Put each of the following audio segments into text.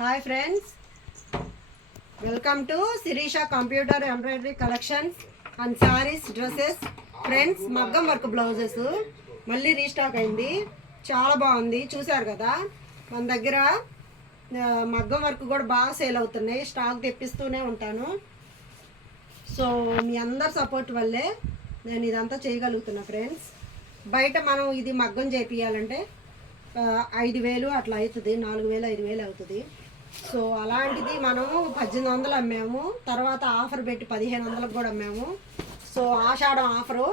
Hi friends. Welcome to Sirisha computer embroidery collections and saris dresses friends మగ్గం work blouses. మళ్ళీ restock అయింది. చాలా బాగుంది. చూశారు కదా? మన దగ్గర మగ్గం వర్క్ కూడా బాగా సేల్ అవుతున్నాయి. స్టాక్ తెప్పిస్తూనే ఉంటాను. సో మీ అందరి సపోర్ట్ వల్లే నేను ఇదంతా చేయగలుగుతున్నా ఫ్రెండ్స్ బయట మనం ఇది మగ్గం చేపియాలంటే ఐదు వేలు అట్లా అవుతుంది. నాలుగు వేలు ఐదు వేలు అవుతుంది. సో అలాంటిది మనము పద్దెనిమిది వందలు అమ్మాము. తర్వాత ఆఫర్ పెట్టి పదిహేను వందలకు కూడా అమ్మాము. సో ఆషాఢం ఆఫరు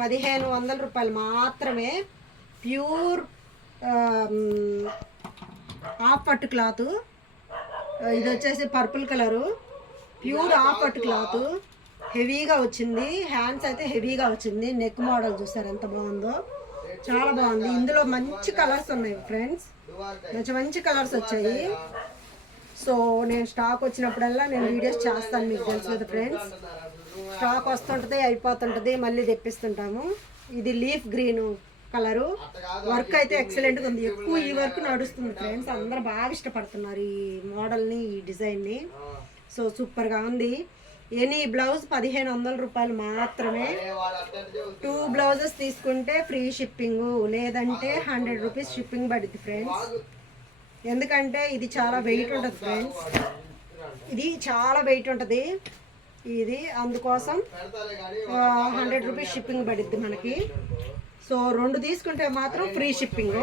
పదిహేను వందల రూపాయలు మాత్రమే. ప్యూర్ ఆఫ్ పట్టు క్లాత్. ఇది వచ్చేసి పర్పుల్ కలరు. ప్యూర్ ఆఫ్ పట్టు క్లాత్. హెవీగా వచ్చింది. హ్యాండ్స్ అయితే హెవీగా వచ్చింది. నెక్ మోడల్ చూసారు ఎంత బాగుందో. చాలా బాగుంది. ఇందులో మంచి కలర్స్ ఉన్నాయి ఫ్రెండ్స్. మంచి మంచి కలర్స్ వచ్చాయి. సో నేను స్టాక్ వచ్చినప్పుడల్లా నేను వీడియోస్ చేస్తాను మీకు తెలుసు కదా ఫ్రెండ్స్. స్టాక్ వస్తుంటుంది అయిపోతుంటుంది మళ్ళీ తెప్పిస్తుంటాము. ఇది లీఫ్ గ్రీన్ కలరు. వర్క్ అయితే ఎక్సలెంట్గా ఉంది. ఎక్కువ ఈ వర్క్ నడుస్తుంది ఫ్రెండ్స్. అందరూ బాగా ఇష్టపడుతున్నారు ఈ మోడల్ని ఈ డిజైన్ని. సో సూపర్గా ఉంది. ఎనీ బ్లౌజ్ పదిహేను వందల రూపాయలు మాత్రమే. టూ బ్లౌజెస్ తీసుకుంటే ఫ్రీ షిప్పింగ్ లేదంటే హండ్రెడ్ రూపీస్ షిప్పింగ్ పడుద్ది ఫ్రెండ్స్ ఎందుకంటే ఇది చాలా వెయిట్ ఉంటుంది ఫ్రెండ్స్ ఇది చాలా వెయిట్ ఉంటుంది. ఇది అందుకోసం హండ్రెడ్ రూపీస్ షిప్పింగ్ పడుద్ది మనకి. సో రెండు తీసుకుంటే మాత్రం ఫ్రీ షిప్పింగ్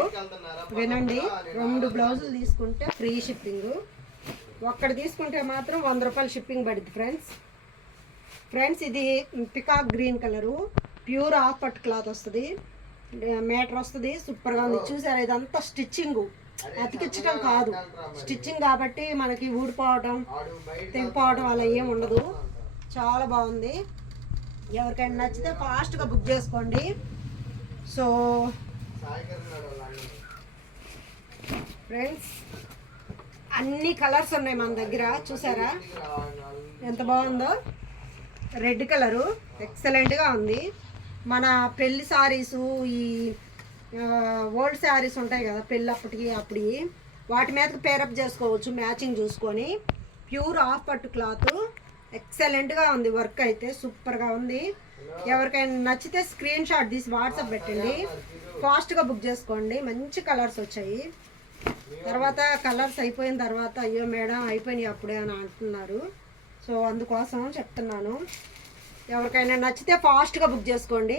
వినండి రెండు బ్లౌజులు తీసుకుంటే ఫ్రీ షిప్పింగ్ ఒక్కటి తీసుకుంటే మాత్రం వంద రూపాయలు షిప్పింగ్ పడుద్ది ఫ్రెండ్స్ ఫ్రెండ్స్ ఇది peacock green colour. Pure of పట్ క్లాత్ వస్తుంది. మీటర్ వస్తుంది. సూపర్గా ఉంది. చూసారా? ఇదంతా స్టిచ్చింగ్. అతికించడం కాదు. స్టిచ్చింగ్ కాబట్టి మనకి ఊడిపోవడం తెగిపోవడం అలా ఏం ఉండదు. చాలా బాగుంది. ఎవరికైనా నచ్చితే ఫాస్ట్గా బుక్ చేసుకోండి. సో ఫ్రెండ్స్ అన్ని కలర్స్ ఉన్నాయి మన దగ్గర. చూసారా? ఎంత బాగుందో. Red colour. ఎక్సలెంట్గా ఉంది. మన పెళ్ళి శారీసు ఈ ఓల్డ్ శారీస్ ఉంటాయి కదా పెళ్ళి అప్పటికి అప్పుడు. వాటి మీదకి పేరప్ చేసుకోవచ్చు మ్యాచింగ్ చూసుకొని. ప్యూర్ ఆఫ్ పట్టు క్లాత్ ఎక్సలెంట్గా ఉంది వర్క్ అయితే సూపర్గా ఉంది. ఎవరికైనా నచ్చితే స్క్రీన్ షాట్ తీసి వాట్సాప్ పెట్టండి. ఫాస్ట్గా బుక్ చేసుకోండి. మంచి కలర్స్ వచ్చాయి. తర్వాత కలర్స్ అయిపోయిన తర్వాత అయ్యో మేడం అయిపోయినాయి అప్పుడే అని అంటున్నారు. సో అందుకోసం చెప్తున్నాను. ఎవరికైనా నచ్చితే ఫాస్ట్గా బుక్ చేసుకోండి.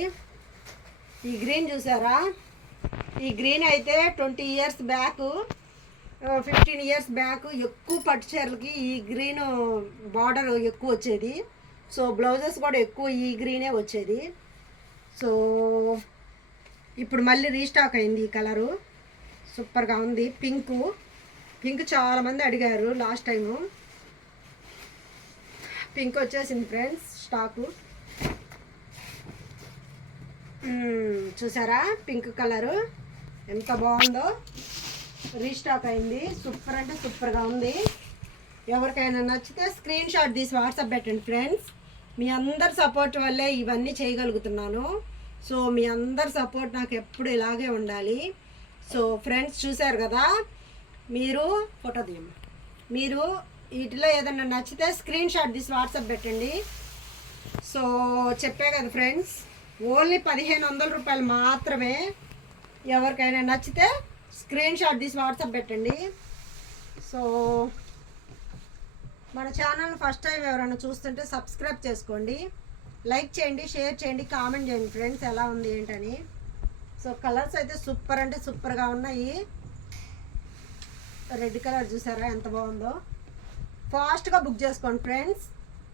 ఈ గ్రీన్ చూసారా? ఈ గ్రీన్ అయితే twenty years back fifteen years back ఎక్కువ పట్టు చీరలకి ఈ గ్రీన్ బార్డర్ ఎక్కువ వచ్చేది. సో బ్లౌజెస్ కూడా ఎక్కువ ఈ గ్రీనే వచ్చేది. సో ఇప్పుడు మళ్ళీ రీస్టాక్ అయింది ఈ కలరు. సూపర్గా ఉంది. పింకు. పింక్ చాలామంది అడిగారు లాస్ట్ టైము. పింక్ వచ్చేసింది ఫ్రెండ్స్ స్టాకు చూసారా? Pink colour. ఎంత బాగుందో. రీస్టాక్ అయింది. సూపర్ అంటే సూపర్గా ఉంది. ఎవరికైనా నచ్చితే స్క్రీన్ షాట్ తీసి వాట్సాప్ పెట్టండి ఫ్రెండ్స్. మీ అందరి సపోర్ట్ వల్లే ఇవన్నీ చేయగలుగుతున్నాను. సో మీ అందరి సపోర్ట్ నాకు ఎప్పుడు ఇలాగే ఉండాలి. సో ఫ్రెండ్స్ చూశారు కదా? మీరు ఫోటో తీయమ్మా మీరు వీటిలో ఏదైనా నచ్చితే స్క్రీన్ షాట్ తీసి వాట్సాప్ పెట్టండి. సో చెప్పే కదా ఫ్రెండ్స్ ఓన్లీ పదిహేను వందల రూపాయలు మాత్రమే ఎవరికైనా నచ్చితే స్క్రీన్ షాట్ తీసి వాట్సాప్ పెట్టండి. సో మన ఛానల్ ఫస్ట్ టైం ఎవరైనా చూస్తుంటే సబ్స్క్రైబ్ చేసుకోండి. లైక్ చేయండి షేర్ చేయండి కామెంట్ చేయండి ఫ్రెండ్స్ ఎలా ఉంది ఏంటని. సో కలర్స్ అయితే సూపర్ అంటే సూపర్గా ఉన్నాయి. రెడ్ కలర్ చూసారా ఎంత బాగుందో. ఫాస్ట్గా బుక్ చేసుకోండి ఫ్రెండ్స్.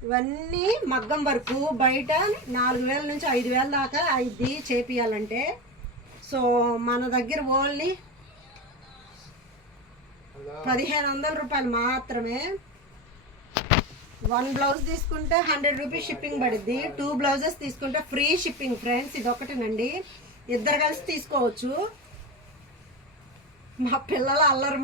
ఇవన్నీ మగ్గం వరకు బయట నాలుగు వేల నుంచి ఐదు వేల దాకా ఇది చేపియాలంటే. సో మన దగ్గర ఓన్లీ పదిహేను వందల రూపాయలు మాత్రమే. వన్ బ్లౌజ్ తీసుకుంటే హండ్రెడ్ రూపీస్ షిప్పింగ్ పడుద్ది. టూ బ్లౌజెస్ తీసుకుంటే ఫ్రీ షిప్పింగ్ ఫ్రెండ్స్ ఇది ఒకటేనండి ఇద్దరు కలిసి తీసుకోవచ్చు. మా పిల్లల అల్లరి